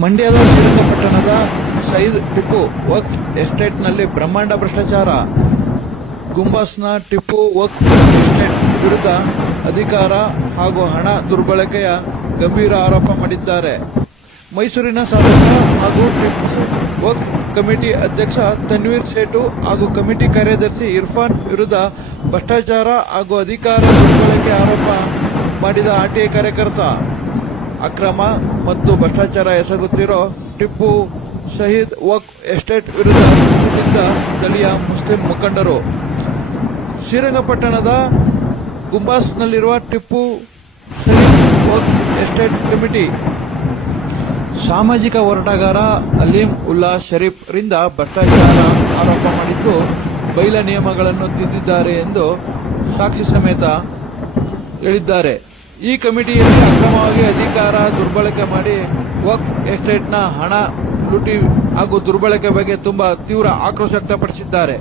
ಮಂಡ್ಯದ ಶ್ರೀರಂಗಪಟ್ಟಣದ ಸೈದ್ ಟಿಪ್ಪು ವಕ್ಫ್ ಎಸ್ಟೇಟ್ನಲ್ಲಿ ಬ್ರಹ್ಮಾಂಡ ಭ್ರಷ್ಟಾಚಾರ. ಗುಂಬಾಸ್ನ ಟಿಪ್ಪು ವಕ್ಫ್ ಎಸ್ಟೇಟ್ ವಿರುದ್ಧ ಅಧಿಕಾರ ಹಾಗೂ ಹಣ ದುರ್ಬಳಕೆಯ ಗಂಭೀರ ಆರೋಪ ಮಾಡಿದ್ದಾರೆ. ಮೈಸೂರಿನ ಶಾಸಕ ಹಾಗೂ ಟಿಪ್ಪು ವಕ್ಫ್ ಕಮಿಟಿ ಅಧ್ಯಕ್ಷ ತನ್ವೀರ್ ಸೇಠು ಹಾಗೂ ಕಮಿಟಿ ಕಾರ್ಯದರ್ಶಿ ಇರ್ಫಾನ್ ವಿರುದ್ಧ ಭ್ರಷ್ಟಾಚಾರ ಹಾಗೂ ಅಧಿಕಾರ ದುರ್ಬಳಕೆ ಆರೋಪ ಮಾಡಿದ ಆರ್ಟಿಐ ಕಾರ್ಯಕರ್ತ. ಅಕ್ರಮ ಮತ್ತು ಭ್ರಷ್ಟಾಚಾರ ಎಸಗುತ್ತಿರೋ ಟಿಪ್ಪು ಶಹೀದ್ ವಕ್ಫ್ ಎಸ್ಟೇಟ್ ವಿರುದ್ಧ ಬಿದ್ದ ಸ್ಥಳೀಯ ಮುಸ್ಲಿಂ ಮುಖಂಡರು. ಶ್ರೀರಂಗಪಟ್ಟಣದ ಗುಂಬಾಸ್ನಲ್ಲಿರುವ ಟಿಪ್ಪು ಶಹೀದ್ ವಕ್ಫ್ ಎಸ್ಟೇಟ್ ಕಮಿಟಿ ಸಾಮಾಜಿಕ ಹೋರಾಟಗಾರ ಅಲೀಂ ಉಲ್ಲಾ ಶರೀಫ್ ರಿಂದ ಭ್ರಷ್ಟಾಚಾರ ಆರೋಪ ಮಾಡಿದ್ದು ಬೈಲ ನಿಯಮಗಳನ್ನು ತಿದ್ದಿದ್ದಾರೆ ಎಂದು ಸಾಕ್ಷಿ ಸಮೇತ ಹೇಳಿದ್ದಾರೆ. ಈ ಕಮಿಟಿಯಲ್ಲಿ ಅಕ್ರಮವಾಗಿ ಅಧಿಕಾರ ದುರ್ಬಳಕೆ ಮಾಡಿ ವಕ್ಫ್ ಎಸ್ಟೇಟ್ನ ಹಣ ಲೂಟಿ ಹಾಗೂ ದುರ್ಬಳಕೆ ಬಗ್ಗೆ ತುಂಬಾ ತೀವ್ರ ಆಕ್ರೋಶ ವ್ಯಕ್ತಪಡಿಸಿದ್ದಾರೆ.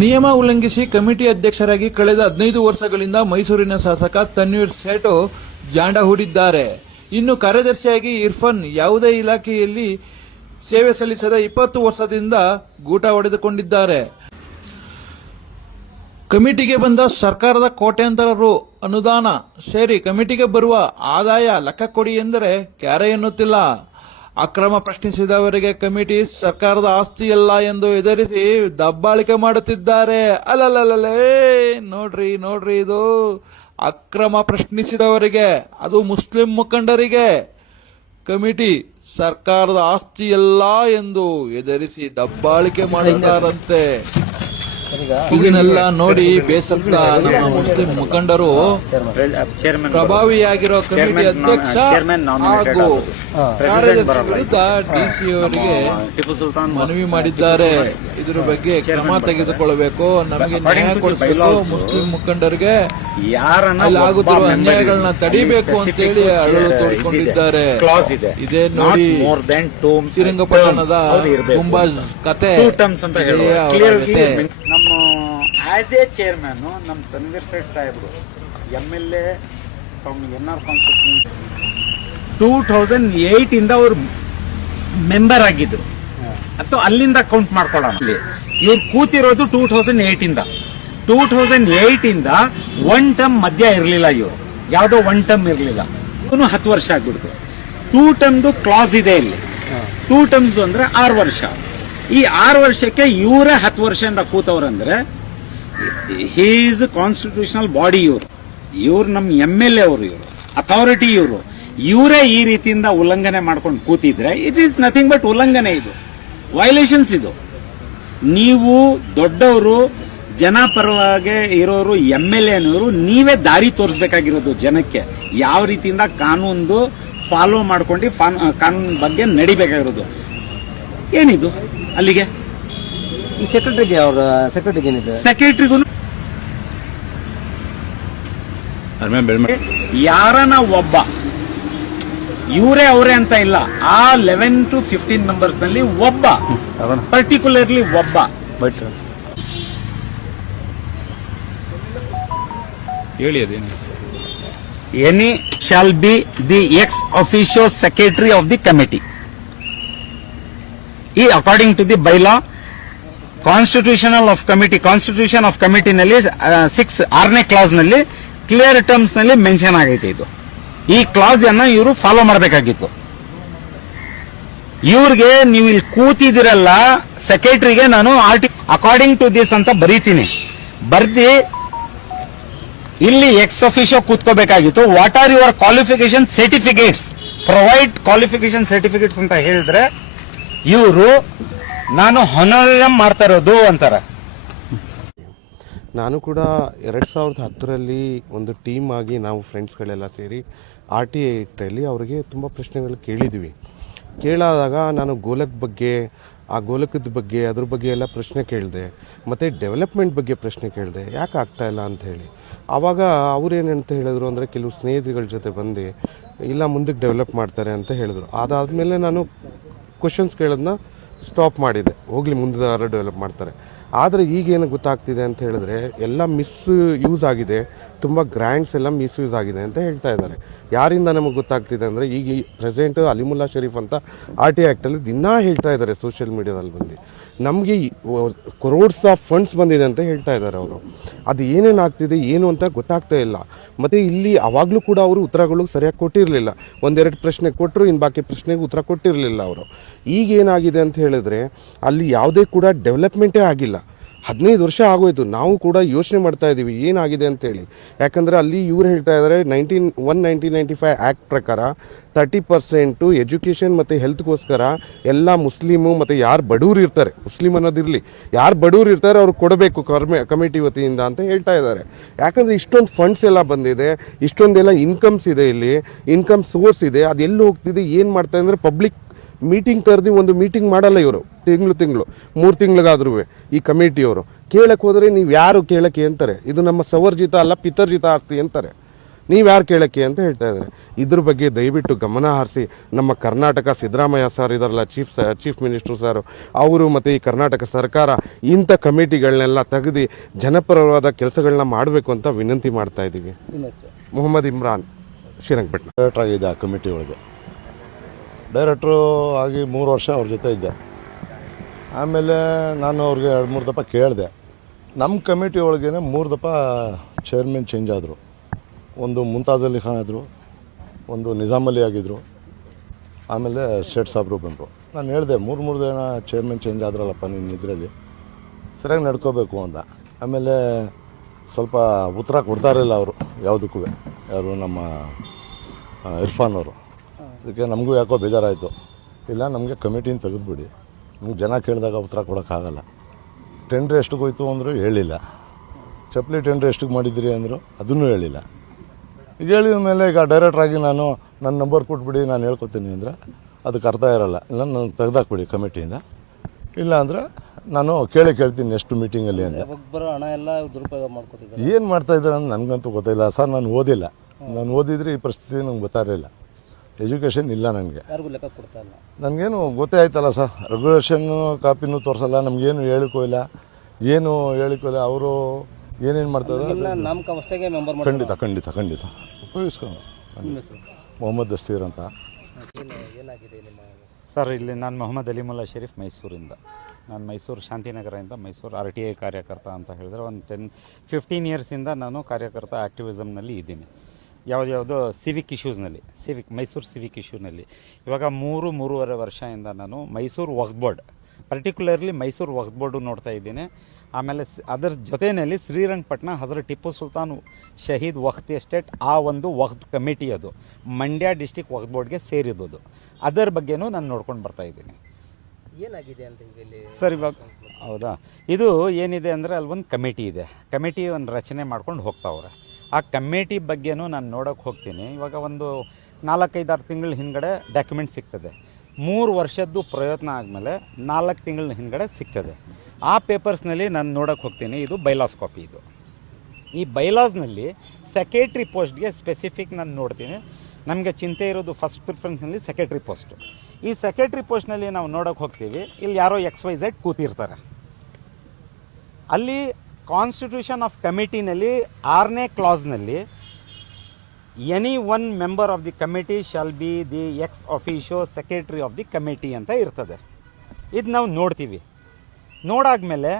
ನಿಯಮ ಉಲ್ಲಂಘಿಸಿ ಕಮಿಟಿ ಅಧ್ಯಕ್ಷರಾಗಿ ಕಳೆದ 15 ವರ್ಷಗಳಿಂದ ಮೈಸೂರಿನ ಶಾಸಕ ತನ್ವೀರ್ ಸೇಠು ಜಾಂಡ ಹೂಡಿದ್ದಾರೆ. ಇನ್ನು ಕಾರ್ಯದರ್ಶಿಯಾಗಿ ಇರ್ಫಾನ್ ಯಾವುದೇ ಇಲಾಖೆಯಲ್ಲಿ ಸೇವೆ ಸಲ್ಲಿಸದ 20 ವರ್ಷದಿಂದ ಗೂಟ ಹೊಡೆದುಕೊಂಡಿದ್ದಾರೆ. ಕಮಿಟಿಗೆ ಬಂದ ಸರ್ಕಾರದ ಕೋಟ್ಯಾಂತರ ರು ಅನುದಾನ ಸೇರಿ ಕಮಿಟಿಗೆ ಬರುವ ಆದಾಯ ಲೆಕ್ಕ ಕೊಡಿ ಎಂದರೆ ಕ್ಯಾರೆ ಎನ್ನುತ್ತಿಲ್ಲ. ಅಕ್ರಮ ಪ್ರಶ್ನಿಸಿದವರಿಗೆ ಕಮಿಟಿ ಸರ್ಕಾರದ ಆಸ್ತಿಯಲ್ಲ ಎಂದು ಎದುರಿಸಿ ದಬ್ಬಾಳಿಕೆ ಮಾಡುತ್ತಿದ್ದಾರೆ. ಅಲ್ಲಲ್ಲೇ ನೋಡ್ರಿ ಇದು ಅಕ್ರಮ ಪ್ರಶ್ನಿಸಿದವರಿಗೆ, ಅದು ಮುಸ್ಲಿಂ ಮುಖಂಡರಿಗೆ ಕಮಿಟಿ ಸರ್ಕಾರದ ಆಸ್ತಿಯಲ್ಲ ಎಂದು ಎದುರಿಸಿ ದಬ್ಬಾಳಿಕೆ ಮಾಡುತ್ತಾರಂತೆ. ಇದನ್ನೆಲ್ಲ ನೋಡಿ ಬೇಸತ್ತ ನಮ್ಮ ಮುಸ್ಲಿಂ ಮುಖಂಡರು ಪ್ರಭಾವಿಯಾಗಿರೋ ಕಮಿಟಿ ಅಧ್ಯಕ್ಷ ಹಾಗೂ ಕಾರ್ಯದರ್ಶಿ ವಿರುದ್ಧ ಡಿಸಿ ಅವರಿಗೆ ಮನವಿ ಮಾಡಿದ್ದಾರೆ. ಇದ್ರ ಬಗ್ಗೆ ಕ್ರಮ ತೆಗೆದುಕೊಳ್ಳಬೇಕು, ನಮಗೆ ನ್ಯಾಯ ಕೊಡಿಸಬೇಕು, ಮುಸ್ಲಿಂ ಮುಖಂಡರಿಗೆ ಆಗುತ್ತಿರುವ ಅನ್ಯಾಯಗಳನ್ನ ತಡಿಬೇಕು ಅಂತೇಳಿ ಅಳಲು ತೋಡಿಕೊಂಡಿದ್ದಾರೆ. ಇದೇ ನೋಡಿ ಶ್ರೀರಂಗಪಟ್ಟಣದ ಗುಂಬಾಜ್ ಕತೆ. ನಮ್ಮ ಆಸ್ ಎ ಚೇರ್ಮನ್ ನಮ್ಮ ತನ್ವೀರ್ ಸೇಠ್ ಸಾಹೇಬ್ರು MLA ಫ್ರಮ್ NR ಕಾನ್ಸ್ಟಿಟ್ಯೂನ್ಸಿ 2008 ಇಂದ ಅವರು ಮೆಂಬರ್ ಆಗಿದ್ರು. ಅಥವಾ ಅಲ್ಲಿಂದ ಕೌಂಟ್ ಮಾಡ್ಕೊಳ್ಳೋಣ. ಇವ್ರು ಕೂತಿರೋದು 2008 ಇಂದ 2008 ಇಂದ ಒನ್ ಟರ್ಮ್ ಮಧ್ಯ ಇರಲಿಲ್ಲ. ಇವರು ಯಾವುದೋ ಒನ್ ಟರ್ಮ್ ಇರಲಿಲ್ಲ. ಇವನು 10 ವರ್ಷ ಆಗ್ಬಿಡ್ತು. 2 ಟರ್ಮ್ದು ಕ್ಲಾಸ್ ಇದೆ ಇಲ್ಲಿ. 2 ಟರ್ಮ್ಸ್ ಅಂದ್ರೆ 6 ವರ್ಷ. ಈ 6 ವರ್ಷಕ್ಕೆ ಇವರೇ 10 ವರ್ಷದಿಂದ ಕೂತವ್ರಂದ್ರೆ ಹೀಸ್ ಕಾನ್ಸ್ಟಿಟ್ಯೂಷನಲ್ ಬಾಡಿ. ಇವ್ರು ನಮ್ಮ MLA ಅವರು, ಇವರು ಅಥಾರಿಟಿ, ಇವರೇ ಈ ರೀತಿಯಿಂದ ಉಲ್ಲಂಘನೆ ಮಾಡ್ಕೊಂಡು ಕೂತಿದ್ರೆ ಇಟ್ ಈಸ್ ನಥಿಂಗ್ ಬಟ್ ಉಲ್ಲಂಘನೆ. ಇದು ವೈಲೇಷನ್ಸ್. ಇದು ನೀವು ದೊಡ್ಡವರು, ಜನ ಪರವಾಗಿ ಇರೋರು, MLA ಅನ್ನೋರು ನೀವೇ ದಾರಿ ತೋರಿಸಬೇಕಾಗಿರೋದು ಜನಕ್ಕೆ. ಯಾವ ರೀತಿಯಿಂದ ಕಾನೂನು ಫಾಲೋ ಮಾಡ್ಕೊಂಡು ಕಾನೂನು ಬಗ್ಗೆ ನಡಿಬೇಕಾಗಿರೋದು. ಏನಿದು ಅಲ್ಲಿಗೆ ಈ ಸೆಕ್ರೆಟರಿಗೆ, ಅವರ ಸೆಕ್ರೆಟರಿಗೆ ಏನಿದೆ, ಸೆಕ್ರೆಟರಿಗೂ ಯಾರನ ಒಬ್ಬ ಇವರೇ ಅವರೇ ಅಂತ ಇಲ್ಲ. ಆ 11 to 15 ಮೆಂಬರ್ಸ್ ನಲ್ಲಿ ಒಬ್ಬ, ಪರ್ಟಿಕ್ಯುಲರ್ಲಿ ಒಬ್ಬ ಹೇಳಿ ಅದೇನು. Any shall be the ex officio secretary of the committee. According to the bylaw constitution of committee ನಲ್ಲಿ 6ನೇ ಕ್ಲಾಸ್ ನಲ್ಲಿ ಕ್ಲಿಯರ್ ಟರ್ಮ್ಸ್ ನಲ್ಲಿ ಮೆನ್ಷನ್ ಆಗೈತೆ. ಇದು ಈ ಕ್ಲಾಸ್ ಅನ್ನ ಇವರು ಫಾಲೋ ಮಾಡಬೇಕಾಗಿತ್ತು. ಇವ್ರಿಗೆ ನೀವು ಇಲ್ಲಿ ಕೂತಿದಿರಲ್ಲ, ಸೆಕ್ರೆಟರಿಗೆ ನಾನು ಅಕಾರ್ಡಿಂಗ್ ಟು ದಿಸ್ ಅಂತ ಬರೀತೀನಿ. ಬರ್ದಿ ಇಲ್ಲಿ ಎಕ್ಸ್ ಅಫಿಷಿಯೋ ಕೂತ್ಕೋಬೇಕಾಗಿತ್ತು. What are your qualification certificates, provide qualification certificates ಅಂತ ಹೇಳಿದ್ರೆ ಇವರು ನಾನು ಹೊನರಂ ಮಾಡ್ತಾ ಇರೋದು ಅಂತಾರೆ. ನಾನು ಕೂಡ 2010ರಲ್ಲಿ ಒಂದು ಟೀಮ್ ಆಗಿ ನಾವು ಫ್ರೆಂಡ್ಸ್ಗಳೆಲ್ಲ ಸೇರಿ RTI ಇಟ್ಟಲ್ಲಿ ಅವರಿಗೆ ತುಂಬ ಪ್ರಶ್ನೆಗಳು ಕೇಳಿದ್ವಿ. ಕೇಳಾದಾಗ ನಾನು ಗೋಲಕ್ ಬಗ್ಗೆ, ಆ ಗೋಲಕದ ಬಗ್ಗೆ, ಅದ್ರ ಬಗ್ಗೆ ಎಲ್ಲ ಪ್ರಶ್ನೆ ಕೇಳಿದೆ. ಮತ್ತು ಡೆವಲಪ್ಮೆಂಟ್ ಬಗ್ಗೆ ಪ್ರಶ್ನೆ ಕೇಳಿದೆ, ಯಾಕೆ ಆಗ್ತಾಯಿಲ್ಲ ಅಂತ ಹೇಳಿ. ಆವಾಗ ಅವ್ರೇನಂತ ಹೇಳಿದ್ರು ಅಂದರೆ, ಕೆಲವು ಸ್ನೇಹಿತರುಗಳ ಜೊತೆ ಬಂದು ಇಲ್ಲ ಮುಂದಕ್ಕೆ ಡೆವಲಪ್ ಮಾಡ್ತಾರೆ ಅಂತ ಹೇಳಿದ್ರು. ಅದಾದಮೇಲೆ ನಾನು ಕ್ವಶನ್ಸ್ ಕೇಳೋದನ್ನ ಸ್ಟಾಪ್ ಮಾಡಿದೆ. ಹೋಗಲಿ ಮುಂದೆ ಡೆವಲಪ್ ಮಾಡ್ತಾರೆ. ಆದರೆ ಈಗೇನು ಗೊತ್ತಾಗ್ತಿದೆ ಅಂತ ಹೇಳಿದ್ರೆ ಎಲ್ಲ ಯೂಸ್ ಆಗಿದೆ, ತುಂಬ ಗ್ರ್ಯಾಂಡ್ಸ್ ಎಲ್ಲ ಮಿಸ್ಯೂಸ್ ಆಗಿದೆ ಅಂತ ಹೇಳ್ತಾ ಇದ್ದಾರೆ. ಯಾರಿಂದ ನಮಗೆ ಗೊತ್ತಾಗ್ತಿದೆ ಅಂದರೆ ಈಗ ಪ್ರೆಸಿಡೆಂಟ್ ಅಲಿಮುಲ್ಲಾ ಶರೀಫ್ ಅಂತ RT ಆ್ಯಕ್ಟಲ್ಲಿ ದಿನಾ ಹೇಳ್ತಾ ಇದ್ದಾರೆ ಸೋಷಿಯಲ್ ಮೀಡಿಯಾದಲ್ಲಿ ಬಂದು. ನಮಗೆ ಕ್ರೋರ್ಸ್ ಆಫ್ ಫಂಡ್ಸ್ ಬಂದಿದೆ ಅಂತ ಹೇಳ್ತಾ ಇದ್ದಾರೆ ಅವರು. ಅದು ಏನೇನು ಆಗ್ತಿದೆ ಏನು ಅಂತ ಗೊತ್ತಾಗ್ತಾ ಇಲ್ಲ. ಮತ್ತು ಇಲ್ಲಿ ಆವಾಗಲೂ ಕೂಡ ಅವರು ಉತ್ತರಗಳು ಸರಿಯಾಗಿ ಕೊಟ್ಟಿರಲಿಲ್ಲ. ಒಂದೆರಡು ಪ್ರಶ್ನೆ ಕೊಟ್ಟರು, ಇನ್ನು ಬಾಕಿ ಪ್ರಶ್ನೆಗೆ ಉತ್ತರ ಕೊಟ್ಟಿರಲಿಲ್ಲ ಅವರು. ಈಗ ಏನಾಗಿದೆ ಅಂತ ಹೇಳಿದ್ರೆ ಅಲ್ಲಿ ಯಾವುದೇ ಕೂಡ ಡೆವಲಪ್ಮೆಂಟೇ ಆಗಿಲ್ಲ. 15 ವರ್ಷ ಆಗೋಯ್ತು. ನಾವು ಕೂಡ ಯೋಚನೆ ಮಾಡ್ತಾ ಇದ್ದೀವಿ ಏನಾಗಿದೆ ಅಂತೇಳಿ. ಯಾಕಂದರೆ ಅಲ್ಲಿ ಇವ್ರು ಹೇಳ್ತಾ ಇದ್ದಾರೆ 1995 ಆ್ಯಕ್ಟ್ ಪ್ರಕಾರ 30% ಎಜುಕೇಷನ್ ಮತ್ತು ಹೆಲ್ತ್ಗೋಸ್ಕರ ಎಲ್ಲ ಮುಸ್ಲಿಮು ಮತ್ತು ಯಾರು ಬಡವ್ರು ಇರ್ತಾರೆ, ಮುಸ್ಲಿಮ್ ಅನ್ನೋದಿರಲಿ, ಯಾರು ಬಡವ್ರು ಇರ್ತಾರೆ ಅವ್ರಿಗೆ ಕೊಡಬೇಕು ಕಮಿಟಿ ವತಿಯಿಂದ ಅಂತ ಹೇಳ್ತಾ ಇದ್ದಾರೆ. ಯಾಕಂದರೆ ಇಷ್ಟೊಂದು ಫಂಡ್ಸ್ ಎಲ್ಲ ಬಂದಿದೆ, ಇಷ್ಟೊಂದೆಲ್ಲ ಇನ್ಕಮ್ಸ್ ಇದೆ, ಇಲ್ಲಿ ಇನ್ಕಮ್ ಸೋರ್ಸ್ ಇದೆ. ಅದೆಲ್ಲಿ ಹೋಗ್ತಿದೆ, ಏನು ಮಾಡ್ತಾ ಅಂದರೆ ಪಬ್ಲಿಕ್ ಮೀಟಿಂಗ್ ಕರೆದು ಒಂದು ಮೀಟಿಂಗ್ ಮಾಡಲ್ಲ ಇವರು. ತಿಂಗಳು 3 ತಿಂಗಳಿಗಾದ್ರೂ ಈ ಕಮಿಟಿಯವರು ಕೇಳಕ್ಕೆ ಹೋದರೆ ನೀವು ಯಾರು ಕೇಳಕ್ಕೆ ಅಂತಾರೆ. ಇದು ನಮ್ಮ ಸವರ್ಜಿತ ಅಲ್ಲ ಪಿತರ್ಜಿತ ಆಸ್ತಿ ಅಂತಾರೆ. ನೀವು ಯಾರು ಕೇಳಕ್ಕೆ ಅಂತ ಹೇಳ್ತಾ ಇದ್ದಾರೆ. ಇದ್ರ ಬಗ್ಗೆ ದಯವಿಟ್ಟು ಗಮನ ಹರಿಸಿ ನಮ್ಮ ಕರ್ನಾಟಕ ಸಿದ್ದರಾಮಯ್ಯ ಸರ್ ಇದಾರಲ್ಲ, ಚೀಫ್ ಮಿನಿಸ್ಟರ್ ಸರ್, ಅವರು ಮತ್ತು ಈ ಕರ್ನಾಟಕ ಸರ್ಕಾರ ಇಂಥ ಕಮಿಟಿಗಳನ್ನೆಲ್ಲ ತೆಗೆದು ಜನಪರವಾದ ಕೆಲಸಗಳನ್ನ ಮಾಡಬೇಕು ಅಂತ ವಿನಂತಿ ಮಾಡ್ತಾ ಇದ್ದೀವಿ. ಮೊಹಮ್ಮದ್ ಇಮ್ರಾನ್, ಶ್ರೀರಂಗಪಟ್ಟಣ. ಡೈರೆಕ್ಟರ್ ಆಗಿದೆ ಆ ಕಮಿಟಿ ಒಳಗೆ. ಡೈರೆಕ್ಟ್ರು ಆಗಿ 3 ವರ್ಷ ಅವ್ರ ಜೊತೆ ಇದ್ದೆ. ಆಮೇಲೆ ನಾನು ಅವ್ರಿಗೆ 2-3 ದಫಾ ಕೇಳಿದೆ. ನಮ್ಮ ಕಮಿಟಿ ಒಳಗೇ 3 ದಫಾ ಚೇರ್ಮನ್ ಚೇಂಜ್ ಆದರು. ಒಂದು ಮುಂತಾಜ್ ಅಲಿ ಖಾನ್ ಆದರು, ಒಂದು ನಿಜಾಮ್ ಅಲಿ ಆಗಿದ್ದರು, ಆಮೇಲೆ ಶೇಟ್ ಸಾಬ್ರು ಬಂದರು. ನಾನು ಹೇಳಿದೆ 3 ಜನ ಚೇರ್ಮನ್ ಚೇಂಜ್ ಆದ್ರಲ್ಲಪ್ಪ ನಿನ್ನ ಇದರಲ್ಲಿ, ಸರಿಯಾಗಿ ನಡ್ಕೋಬೇಕು ಅಂದ. ಆಮೇಲೆ ಸ್ವಲ್ಪ ಉತ್ತರ ಕೊಡ್ತಾ ಇರಲಿಲ್ಲ ಅವರು ಯಾವುದಕ್ಕೂ. ಯಾರು ನಮ್ಮ ಇರ್ಫಾನ್ ಅವರು. ಅದಕ್ಕೆ ನಮಗೂ ಯಾಕೋ ಬೇಜಾರಾಯಿತು. ಇಲ್ಲ, ನಮಗೆ ಕಮಿಟಿನ ತೆಗೆದುಬಿಡಿ, ನಮ್ಗೆ ಜನ ಕೇಳಿದಾಗ ಉತ್ತರ ಕೊಡೋಕ್ಕಾಗಲ್ಲ. ಟೆಂಡ್ರ್ ಎಷ್ಟಿಗೆ ಹೋಯ್ತು ಅಂದರು ಹೇಳಿಲ್ಲ. ಚಪ್ಪಲಿ ಟೆಂಡ್ರ್ ಎಷ್ಟಿಗೆ ಮಾಡಿದ್ದೀರಿ ಅಂದರು, ಅದನ್ನೂ ಹೇಳಿಲ್ಲ. ಈಗ ಹೇಳಿದ ಮೇಲೆ ಈಗ ಡೈರೆಕ್ಟ್ರಾಗಿ ನಾನು ನನ್ನ ನಂಬರ್ ಕೊಟ್ಬಿಡಿ, ನಾನು ಹೇಳ್ಕೊತೀನಿ ಅಂದರೆ ಅದಕ್ಕೆ ಅರ್ಥ ಇರೋಲ್ಲ. ಇಲ್ಲ, ನನಗೆ ತೆಗೆದಾಕ್ಬಿಡಿ ಕಮಿಟಿಯಿಂದ, ಇಲ್ಲ ಅಂದರೆ ನಾನು ಕೇಳ್ತೀನಿ ನೆಕ್ಸ್ಟ್ ಮೀಟಿಂಗಲ್ಲಿ ಅಂತ. ಹಣ ಎಲ್ಲ ದುರುಪಯೋಗ ಮಾಡ್ಕೊತಿದ್ದಾರೆ. ಏನು ಮಾಡ್ತಾಯಿದ್ದಾರೆ ಅಂತ ನನಗಂತೂ ಗೊತ್ತಿಲ್ಲ ಸರ್. ನಾನು ಓದಿಲ್ಲ. ನಾನು ಓದಿದರೆ ಈ ಪರಿಸ್ಥಿತಿ ನಂಗೆ ಗೊತ್ತಾಗಿರಲಿಲ್ಲ. ಎಜುಕೇಷನ್ ಇಲ್ಲ ನನಗೆ, ಯಾರಿಗೂ ಲೆಕ್ಕ ಕೊಡ್ತಾ ಇಲ್ಲ. ನನಗೇನು ಗೊತ್ತೇ ಆಯ್ತಲ್ಲ ಸರ್. ರೆಗ್ಯುಲೇಷನ್ನು ಕಾಪಿನೂ ತೋರಿಸಲ್ಲ, ನಮಗೇನು ಹೇಳಿಕೋ ಇಲ್ಲ, ಏನು ಹೇಳಿಕೋ ಇಲ್ಲ. ಅವರು ಏನೇನು ಮಾಡ್ತಾರೆ ನಾಮಕಾವಸ್ಥೆಗೆ ಮೆಂಬರ್ ಖಂಡಿತ ಉಪಯೋಗಿಸ್ಕೊಂಡು. ಮೊಹಮ್ಮದ್ ದಸ್ತೀರ್ ಅಂತ. ಏನಾಗಿದೆ ನಿಮ್ಮ ಸರ್? ಇಲ್ಲಿ ನಾನು ಮೊಹಮ್ಮದ್ ಅಲಿಮುಲ್ಲಾ ಶರೀಫ್, ಮೈಸೂರಿಂದ. ನಾನು ಮೈಸೂರು ಶಾಂತಿನಗರದಿಂದ ಮೈಸೂರು RTI ಕಾರ್ಯಕರ್ತ ಅಂತ ಹೇಳಿದ್ರೆ ಒಂದು 10-15 ಇಯರ್ಸಿಂದ ನಾನು ಕಾರ್ಯಕರ್ತ ಆ್ಯಕ್ಟಿವಿಸಮ್ನಲ್ಲಿ ಇದ್ದೀನಿ. ಯಾವುದ್ಯಾವುದೋ ಮೈಸೂರು ಸಿವಿಕ್ ಇಶ್ಯೂನಲ್ಲಿ. ಇವಾಗ 3-3.5 ವರ್ಷದಿಂದ ನಾನು ಮೈಸೂರು ವಕ್ಫ್ ಬೋರ್ಡ್, ಪರ್ಟಿಕ್ಯುಲರ್ಲಿ ಮೈಸೂರು ವಕ್ಫ್ ಬೋರ್ಡು ನೋಡ್ತಾ ಇದ್ದೀನಿ. ಆಮೇಲೆ ಅದರ ಜೊತೆಯಲ್ಲಿ ಶ್ರೀರಂಗಪಟ್ಟಣ ಹಜರತ್ ಟಿಪ್ಪು ಸುಲ್ತಾನ್ ಶಹೀದ್ ವಕ್ಫ್ ಎಸ್ಟೇಟ್, ಆ ಒಂದು ವಕ್ಫ್ ಕಮಿಟಿ, ಅದು ಮಂಡ್ಯ ಡಿಸ್ಟಿಕ್ ವಕ್ಫ್ ಬೋರ್ಡ್ಗೆ ಸೇರಿದ್ದು. ಅದರ ಬಗ್ಗೆನೂ ನಾನು ನೋಡ್ಕೊಂಡು ಬರ್ತಾಯಿದ್ದೀನಿ. ಏನಾಗಿದೆ ಅಂತ ಇಲ್ಲಿ ಸರ್ ಇವಾಗ? ಹೌದಾ? ಇದು ಏನಿದೆ ಅಂದರೆ ಅಲ್ಲಿ ಒಂದು ಕಮಿಟಿ ಇದೆ. ಕಮಿಟಿ ಒಂದು ರಚನೆ ಮಾಡ್ಕೊಂಡು ಹೋಗ್ತಾವ್ರೆ. ಆ ಕಮಿಟಿ ಬಗ್ಗೆನೂ ನಾನು ನೋಡೋಕ್ಕೆ ಹೋಗ್ತೀನಿ. ಇವಾಗ ಒಂದು 4-5-6 ತಿಂಗಳ ಹಿಂದ್ಗಡೆ ಡಾಕ್ಯುಮೆಂಟ್ ಸಿಗ್ತದೆ. 3 ವರ್ಷದ್ದು ಪ್ರಯತ್ನ ಆದಮೇಲೆ 4 ತಿಂಗಳ ಹಿಂದ್ಗಡೆ ಸಿಗ್ತದೆ. ಆ ಪೇಪರ್ಸ್ನಲ್ಲಿ ನಾನು ನೋಡೋಕ್ಕೆ ಹೋಗ್ತೀನಿ. ಇದು ಬೈಲಾಸ್ ಕಾಪಿ. ಇದು ಈ ಬೈಲಾಸ್ನಲ್ಲಿ ಸೆಕ್ರೆಟ್ರಿ ಪೋಸ್ಟ್ಗೆ ಸ್ಪೆಸಿಫಿಕ್ ನಾನು ನೋಡ್ತೀನಿ. ನಮಗೆ ಚಿಂತೆ ಇರೋದು ಫಸ್ಟ್ ಪ್ರಿಫರೆನ್ಸ್ನಲ್ಲಿ ಸೆಕ್ರೆಟ್ರಿ ಪೋಸ್ಟು. ಈ ಸೆಕ್ರೆಟ್ರಿ ಪೋಸ್ಟ್ನಲ್ಲಿ ನಾವು ನೋಡೋಕ್ಕೆ ಹೋಗ್ತೀವಿ, ಇಲ್ಲಿ ಯಾರೋ XYZ ಕೂತಿರ್ತಾರೆ. ಅಲ್ಲಿ ಕಾನ್ಸ್ಟಿಟ್ಯೂಷನ್ ಆಫ್ ಕಮಿಟಿನಲ್ಲಿ 6ನೇ ಕ್ಲಾಸ್ನಲ್ಲಿ any one member of the committee shawl be the ex officio secretary of the committee ಅಂತ ಇರ್ತದೆ. ಇದು ನಾವು ನೋಡ್ತೀವಿ. ನೋಡಾದ್ಮೇಲೆ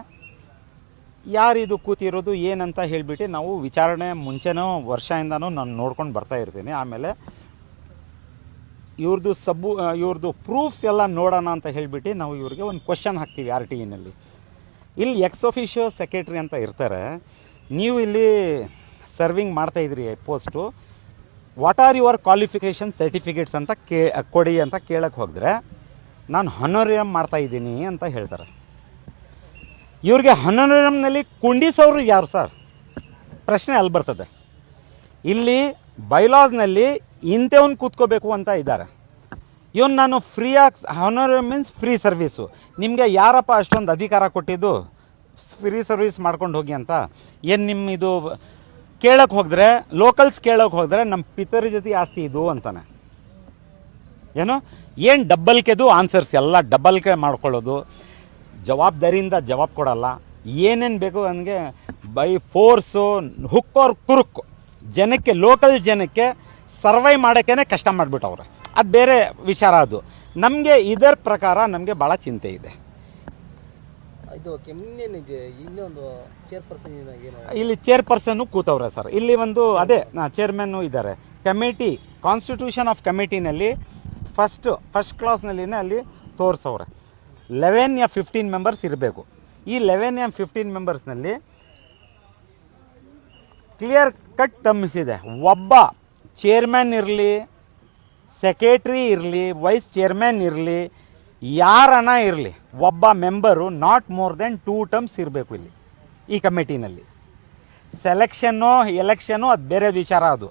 ಯಾರಿದು ಕೂತಿರೋದು ಏನಂತ ಹೇಳಿಬಿಟ್ಟು ನಾವು ವಿಚಾರಣೆ ಮುಂಚೆನೋ ವರ್ಷದಿಂದನೂ ನಾನು ನೋಡ್ಕೊಂಡು ಬರ್ತಾ ಇರ್ತೀನಿ. ಆಮೇಲೆ ಇವ್ರದ್ದು ಪ್ರೂಫ್ಸ್ ಎಲ್ಲ ನೋಡೋಣ ಅಂತ ಹೇಳಿಬಿಟ್ಟು ನಾವು ಇವ್ರಿಗೆ ಒಂದು ಕ್ವಶನ್ ಹಾಕ್ತೀವಿ RTIನಲ್ಲಿ. ಇಲ್ಲಿ ಎಕ್ಸ್ ಅಫಿಷಿಯೋ ಸೆಕ್ರೆಟ್ರಿ ಅಂತ ಇರ್ತಾರೆ. ನೀವು ಇಲ್ಲಿ ಸರ್ವಿಂಗ್ ಮಾಡ್ತಾಯಿದ್ರಿ post, what are your qualification certificates ಅಂತ ಕೊಡಿ ಅಂತ ಕೇಳಕ್ಕೆ ಹೋದರೆ ನಾನು ಹನೋರಿಯಮ್ ಮಾಡ್ತಾಯಿದ್ದೀನಿ ಅಂತ ಹೇಳ್ತಾರೆ. ಇವ್ರಿಗೆ ಹನೋರಿಯಮ್ನಲ್ಲಿ ಕುಂಡಿಸೋರು ಯಾರು ಸರ್? ಪ್ರಶ್ನೆ ಅಲ್ಲಿ ಬರ್ತದೆ. ಇಲ್ಲಿ ಬೈಲಾಸ್ನಲ್ಲಿ ಇಂಥವ್ನು ಕೂತ್ಕೋಬೇಕು ಅಂತ ಇದ್ದಾರೆ. ಇವನು ನಾನು ಫ್ರೀಯಾಗಿ, ಹಾನೋರಿಯಮ್ ಮೀನ್ಸ್ ಫ್ರೀ ಸರ್ವೀಸು. ನಿಮಗೆ ಯಾರಪ್ಪ ಅಷ್ಟೊಂದು ಅಧಿಕಾರ ಕೊಟ್ಟಿದ್ದು ಫ್ರೀ ಸರ್ವೀಸ್ ಮಾಡ್ಕೊಂಡು ಹೋಗಿ ಅಂತ? ಏನು ನಿಮ್ಮ ಇದು ಕೇಳಕ್ಕೆ ಹೋದರೆ, ಲೋಕಲ್ಸ್ ಕೇಳಕ್ಕೆ ಹೋದರೆ ನಮ್ಮ ಪಿತರಿ ಜೊತೆ ಆಸ್ತಿ ಇದು ಅಂತಾನೆ. ಏನು ಡಬ್ಬಲ್ಕೆದು ಆನ್ಸರ್ಸ್ ಎಲ್ಲ ಡಬ್ಬಲ್ಕೆ ಮಾಡ್ಕೊಳ್ಳೋದು, ಜವಾಬ್ದಾರಿಯಿಂದ ಜವಾಬ್ ಕೊಡಲ್ಲ. ಏನೇನು ಬೇಕು ನನಗೆ ಬೈ ಫೋರ್ಸು ಹುಕ್ ಆರ್ ಕುರುಕ್ ಜನಕ್ಕೆ, ಲೋಕಲ್ ಜನಕ್ಕೆ ಸರ್ವೈ ಮಾಡೋಕ್ಕೇ ಕಷ್ಟ ಮಾಡಿಬಿಟ್ಟವ್ರೆ. ಅದು ಬೇರೆ ವಿಚಾರ. ಅದು ನಮಗೆ ಇದರ ಪ್ರಕಾರ ನಮಗೆ ಭಾಳ ಚಿಂತೆ ಇದೆ. ಇದು ಕೆಮ್ಮನೇನಿದೆ, ಇನ್ನೊಂದು ಚೇರ್ಪರ್ಸನ್ ಏನು? ಇಲ್ಲಿ ಚೇರ್ಪರ್ಸನ್ನು ಕೂತವ್ರೆ ಸರ್. ಇಲ್ಲಿ ಒಂದು ಅದೇ ಚೇರ್ಮನ್ನು ಇದ್ದಾರೆ. ಕಮಿಟಿ, ಕಾನ್ಸ್ಟಿಟ್ಯೂಷನ್ ಆಫ್ ಕಮಿಟಿನಲ್ಲಿ ಫಸ್ಟ್ ಕ್ಲಾಸ್ನಲ್ಲಿನೇ ಅಲ್ಲಿ ತೋರಿಸವ್ರೆ 11 या 15 ಮೆಂಬರ್ಸ್ ಇರಬೇಕು. ಈ 11 या 15 ಮೆಂಬರ್ಸ್ನಲ್ಲಿ ಕ್ಲಿಯರ್ ಕಟ್ ಟರ್ಮ್ಸ್ ಇದೆ. ಒಬ್ಬ ಚೇರ್ಮನ್ ಇರಲಿ, ಸೆಕ್ರೆಟ್ರಿ ಇರಲಿ, ವೈಸ್ ಚೇರ್ಮನ್ ಇರಲಿ, ಯಾರನ್ನ ಇರಲಿ, ಒಬ್ಬ member not more than 2 terms ಇರಬೇಕು ಇಲ್ಲಿ ಈ ಕಮಿಟಿನಲ್ಲಿ. ಸೆಲೆಕ್ಷನ್ನು ಎಲೆಕ್ಷನ್ನು ಅದು ಬೇರೆ ವಿಚಾರ. ಅದು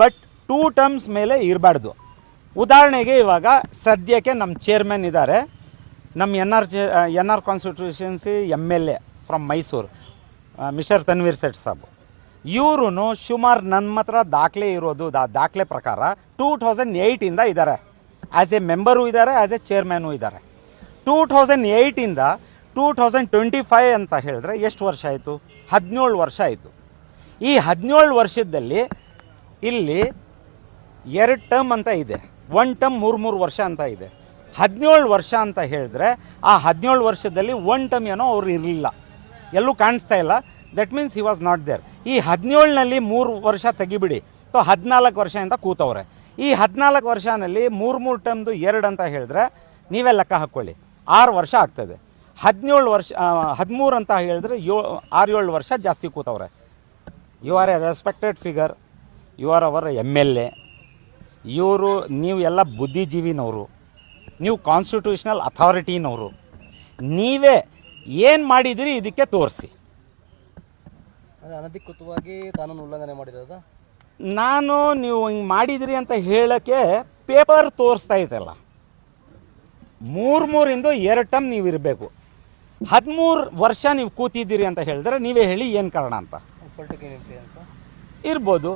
ಬಟ್ 2 ಟರ್ಮ್ಸ್ ಮೇಲೆ ಇರಬಾರ್ದು. ಉದಾಹರಣೆಗೆ ಇವಾಗ ಸದ್ಯಕ್ಕೆ ನಮ್ಮ ಚೇರ್ಮನ್ ಇದ್ದಾರೆ, ನಮ್ಮ N R constituency MLA from Mysuru, mister Tanveer Sait Saab. ಇವರು ಸುಮಾರು ನನ್ನ ಹತ್ರ ದಾಖಲೆ ಇರೋದು, ದಾಖಲೆ ಪ್ರಕಾರ 2008ಇಂದ ಇದ್ದಾರೆ. ಆ್ಯಸ್ ಎ ಮೆಂಬರು ಇದ್ದಾರೆ, ಆ್ಯಸ್ ಎ ಚೇರ್ಮನ್ನು ಇದ್ದಾರೆ. 2008ಇಂದ 2025 ಅಂತ ಹೇಳಿದ್ರೆ ಎಷ್ಟು ವರ್ಷ ಆಯಿತು? 17 ವರ್ಷ ಆಯಿತು. ಈ 17 ವರ್ಷದಲ್ಲಿ ಇಲ್ಲಿ 2 ಟರ್ಮ್ ಅಂತ ಇದೆ, 1 ಟರ್ಮ್ 3 ವರ್ಷ ಅಂತ ಇದೆ. 17 ವರ್ಷ ಅಂತ ಹೇಳಿದ್ರೆ ಆ 17 ವರ್ಷದಲ್ಲಿ 1 ಟರ್ಮ್ ಏನೋ ಅವ್ರು ಇರಲಿಲ್ಲ, ಎಲ್ಲೂ ಕಾಣಿಸ್ತಾ ಇಲ್ಲ. That means he was not there. ಈ 17ನಲ್ಲಿ 3 ವರ್ಷ ತೆಗಿಬಿಡಿ, 14 ವರ್ಷದಿಂದ ಕೂತವ್ರೆ. ಈ 14 ವರ್ಷನಲ್ಲಿ 3 ಟರ್ಮ್ದು 2 ಅಂತ ಹೇಳಿದ್ರೆ ನೀವೇ ಲೆಕ್ಕ ಹಾಕ್ಕೊಳ್ಳಿ, 6 ವರ್ಷ ಆಗ್ತದೆ. 17 ವರ್ಷ 13 ಅಂತ ಹೇಳಿದ್ರೆ 6-7 ವರ್ಷ ಜಾಸ್ತಿ ಕೂತವ್ರೆ. You are a respected figure, you are our MLA. ಇವರು ನೀವು ಎಲ್ಲ ಬುದ್ಧಿಜೀವಿನವರು, ನೀವು ಕಾನ್ಸ್ಟಿಟ್ಯೂಷನಲ್ ಅಥಾರಿಟಿನವರು. ನೀವೇ ಏನು ಮಾಡಿದಿರಿ ಇದಕ್ಕೆ ತೋರಿಸಿ. ಅನಧಿಕೃತವಾಗಿ ಕಾನೂನು ಉಲ್ಲಂಘನೆ ಮಾಡಿರೋದು ನಾನು ನೀವು ಹಿಂಗೆ ಮಾಡಿದಿರಿ ಅಂತ ಹೇಳೋಕ್ಕೆ ಪೇಪರ್ ತೋರಿಸ್ತಾ ಇತ್ತಲ್ಲ. 3 2 ಟರ್ಮ್ ನೀವು ಇರಬೇಕು. 13 ವರ್ಷ ನೀವು ಕೂತಿದ್ದೀರಿ ಅಂತ ಹೇಳಿದ್ರೆ ನೀವೇ ಹೇಳಿ ಏನು ಕಾರಣ ಅಂತ. ಪೊಲಿಟಿಕಲ್ ಇನ್ಫ್ಲೂಯೆನ್ಸ್ ಇರ್ಬೋದು.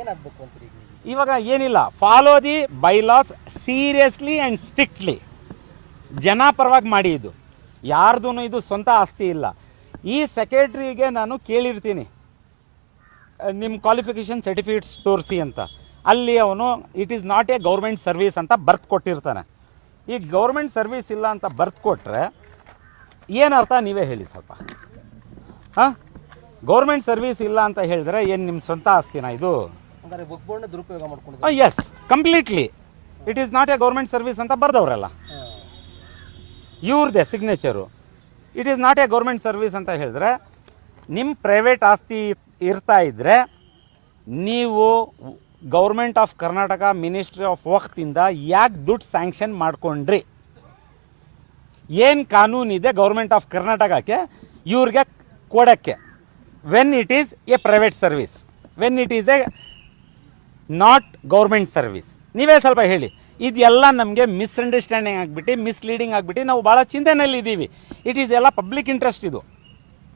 ಏನಾಗಬೇಕು ಅಂತೀರಿ? ಇವಾಗ ಏನಿಲ್ಲ, follow the bylaws seriously and strictly. ಜನ ಪರವಾಗಿ ಮಾಡಿ. ಇದು ಯಾರ್ದು ಇದು ಸ್ವಂತ ಆಸ್ತಿ ಇಲ್ಲ. ಈ ಸೆಕ್ರೆಟ್ರಿಗೆ ನಾನು ಕೇಳಿರ್ತೀನಿ ನಿಮ್ಮ ಕ್ವಾಲಿಫಿಕೇಷನ್ ಸರ್ಟಿಫಿಕೇಟ್ಸ್ ತೋರಿಸಿ ಅಂತ. ಅಲ್ಲಿ ಅವನು it is not a government service ಅಂತ ಬರ್ತ್ ಕೊಟ್ಟಿರ್ತಾನೆ. ಈ ಗೌರ್ಮೆಂಟ್ ಸರ್ವಿಸ್ ಇಲ್ಲ ಅಂತ ಬರ್ತ್ ಕೊಟ್ಟರೆ ಏನರ್ಥ ನೀವೇ ಹೇಳಿ ಸ್ವಲ್ಪ. ಹಾಂ, ಗೌರ್ಮೆಂಟ್ ಸರ್ವಿಸ್ ಇಲ್ಲ ಅಂತ ಹೇಳಿದ್ರೆ ಏನು ನಿಮ್ಮ ಸ್ವಂತ ಆಸ್ತಿನ ಇದು? ಅಂದರೆ ಬುಕ್ ಬೋರ್ಡ್ನ ದುರುಪಯೋಗ ಮಾಡ್ಕೊಂಡಿದ್ದಾರೆ. Yes, completely it is not a government service ಅಂತ ಬರ್ದವ್ರಲ್ಲ, ಇವ್ರದ್ದೇ signature. It is not a government service ಅಂತ ಹೇಳಿದ್ರೆ ನಿಮ್ಮ ಪ್ರೈವೇಟ್ ಆಸ್ತಿ ಇರ್ತಾ ಇದ್ದರೆ ನೀವು government of Karnataka ministry of ವಕ್ತಿಂದ ಯಾಕೆ ದುಡ್ಡು ಸ್ಯಾಂಕ್ಷನ್ ಮಾಡ್ಕೊಂಡ್ರಿ? ಏನು ಕಾನೂನಿದೆ ಗೌರ್ಮೆಂಟ್ ಆಫ್ ಕರ್ನಾಟಕಕ್ಕೆ ಇವ್ರಿಗೆ ಕೊಡೋಕ್ಕೆ? When it is A private service, when it is A not government service. ನೀವೇ ಸ್ವಲ್ಪ ಹೇಳಿ. ಇದೆಲ್ಲ ನಮಗೆ ಮಿಸ್ಅಂಡರ್ಸ್ಟ್ಯಾಂಡಿಂಗ್ ಆಗಿಬಿಟ್ಟು, ಮಿಸ್ಲೀಡಿಂಗ್ ಆಗಿಬಿಟ್ಟು ನಾವು ಭಾಳ ಚಿಂತೆನಲ್ಲಿದ್ದೀವಿ. ಇಟ್ ಈಸ್ ಎಲ್ಲ ಪಬ್ಲಿಕ್ ಇಂಟ್ರೆಸ್ಟ್ ಇದು.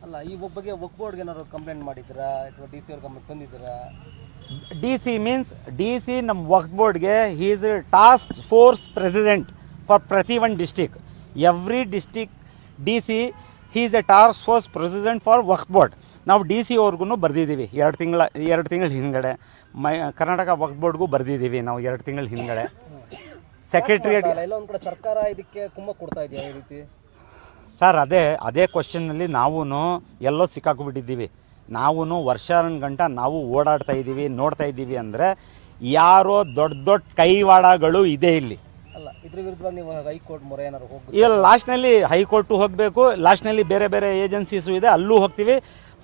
ಅಲ್ಲ, ಈ ಬಗ್ಗೆ ವಕ್ ಬೋರ್ಡ್ಗೆ ಏನಾದ್ರು ಕಂಪ್ಲೇಂಟ್ ಮಾಡಿದ್ದೀರಾ ಅಥವಾ DC ಅವ್ರ ಗಮನಕ್ಕೆ ತಂದಿದ್ದೀರಾ? DC ಮೀನ್ಸ್ DC ನಮ್ಮ ವಕ್ಫ್ ಬೋರ್ಡ್ಗೆ he is a task force president for ಪ್ರತಿ one district. Every district DC he is a task force president for Waqf board. ನಾವು DC ಅವ್ರಿಗೂ ಬರೆದಿದ್ದೀವಿ 2 ತಿಂಗಳ ಹಿಂದ್ಗಡೆ. ಕರ್ನಾಟಕ ವಕ್ಫ್ ಬೋರ್ಡ್ಗೂ ಬರೆದಿದ್ದೀವಿ ನಾವು 2 ತಿಂಗಳ ಹಿಂದ್ಗಡೆ. ಸೆಕ್ರೆಟರಿಯೇಟ್ ಎಲ್ಲ ಒಂದು ಕಡೆ ಸರ್ಕಾರ ಇದಕ್ಕೆ ಕುಮ್ಮಕ್ಕು ಕೊಡ್ತಾ ಇದೆಯಾ ಈ ರೀತಿ? ಸರ್, ಅದೇ ಕ್ವಶನ್ನಲ್ಲಿ ನಾವು ಎಲ್ಲೋ ಸಿಕ್ಕಾಕ್ಬಿಟ್ಟಿದ್ದೀವಿ. ನಾವು ವರ್ಷಗಂಟ ನಾವು ಓಡಾಡ್ತಾ ಇದ್ದೀವಿ, ನೋಡ್ತಾ ಇದ್ದೀವಿ. ಅಂದರೆ ಯಾರೋ ದೊಡ್ಡ ಕೈವಾಡಗಳು ಇದೆ ಇಲ್ಲಿ. ಅಲ್ಲ, ಇದ್ರ ವಿರುದ್ಧ ನೀವು ಹೈಕೋರ್ಟ್ ಮೊರೆ ಏನಾದ್ರು ಹೋಗ್ಬೇಕು? ಈಗ ಲಾಸ್ಟ್ನಲ್ಲಿ ಹೈಕೋರ್ಟು ಹೋಗಬೇಕು, ಲಾಸ್ಟ್ನಲ್ಲಿ ಬೇರೆ ಏಜೆನ್ಸೀಸು ಇದೆ, ಅಲ್ಲೂ ಹೋಗ್ತೀವಿ.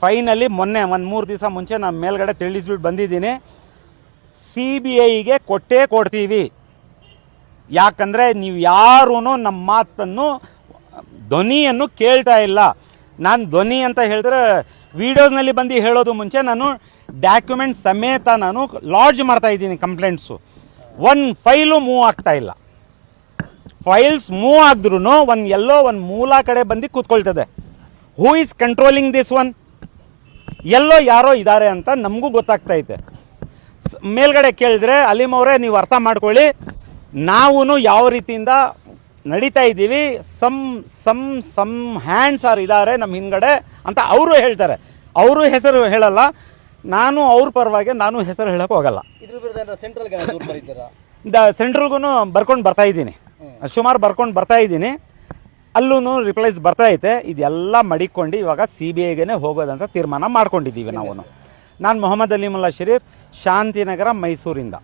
ಫೈನಲಿ ಮೊನ್ನೆ 3 ದಿವಸ ಮುಂಚೆ ನಾನು ಮೇಲ್ಗಡೆ ತಿಳಿಸ್ಬಿಟ್ಟು ಬಂದಿದ್ದೀನಿ, CBIಗೆ ಕೊಡ್ತೀವಿ. ಯಾಕಂದರೆ ನೀವು ಯಾರೂ ನಮ್ಮ ಮಾತನ್ನು ಧ್ವನಿಯನ್ನು ಕೇಳ್ತಾ ಇಲ್ಲ. ನಾನು ಧ್ವನಿ ಅಂತ ಹೇಳಿದ್ರೆ ವೀಡಿಯೋಸ್ನಲ್ಲಿ ಬಂದು ಹೇಳೋದು ಮುಂಚೆ ನಾನು ಡಾಕ್ಯುಮೆಂಟ್ ಸಮೇತ ನಾನು ಲಾಡ್ಜ್ ಮಾಡ್ತಾ ಇದ್ದೀನಿ ಕಂಪ್ಲೇಂಟ್ಸು. 1 ಫೈಲು ಮೂವ್ ಆಗ್ತಾ ಇಲ್ಲ. ಫೈಲ್ಸ್ ಮೂವ್ ಆಗಿದ್ರೂ ಒಂದು ಮೂಲ ಕಡೆ ಬಂದು ಕೂತ್ಕೊಳ್ತದೆ. Who is controlling this one? ಎಲ್ಲೋ ಯಾರೋ ಇದ್ದಾರೆ ಅಂತ ನಮಗೂ ಗೊತ್ತಾಗ್ತೈತೆ. ಮೇಲ್ಗಡೆ ಕೇಳಿದ್ರೆ ಅಲೀಮ್ ಅವರೇ ನೀವು ಅರ್ಥ ಮಾಡ್ಕೊಳ್ಳಿ, ನಾವು ಯಾವ ರೀತಿಯಿಂದ ನಡೀತಾ ಇದ್ದೀವಿ, ಸಮ್ ಹ್ಯಾಂಡ್ಸ್ ಆರ್ ಇದ್ದಾರೆ ನಮ್ಮ ಹಿಂದ್ಗಡೆ ಅಂತ ಅವರು ಹೇಳ್ತಾರೆ. ಅವರು ಹೆಸರು ಹೇಳಲ್ಲ, ನಾನು ಅವ್ರ ಪರವಾಗಿ ನಾನು ಹೆಸರು ಹೇಳಕ್ಕೆ ಹೋಗಲ್ಲ. ಇದ್ರ ವಿರುದ್ಧ ಸೆಂಟ್ರಲ್ಗೆ ದೂರು ಬರೀತೀರಾ? ಸೆಂಟ್ರಲ್ಗೂ ಬರ್ಕೊಂಡು ಬರ್ತಾ ಇದ್ದೀನಿ, ಸುಮಾರು ಬರ್ಕೊಂಡು ಬರ್ತಾ ಇದ್ದೀನಿ, ಅಲ್ಲೂ ರಿಪ್ಲೈಸ್ ಬರ್ತಾ ಐತೆ. ಇದೆಲ್ಲ ಮಡಿಕೊಂಡು ಇವಾಗ CBIಗೆ ಹೋಗೋದಂತ ತೀರ್ಮಾನ ಮಾಡ್ಕೊಂಡಿದ್ದೀವಿ ನಾವು. ನಾನು ಮೊಹಮ್ಮದ್ ಅಲಿ ಮುಲ್ಲಾ ಶರೀಫ್, ಶಾಂತಿನಗರ, ಮೈಸೂರಿಂದ.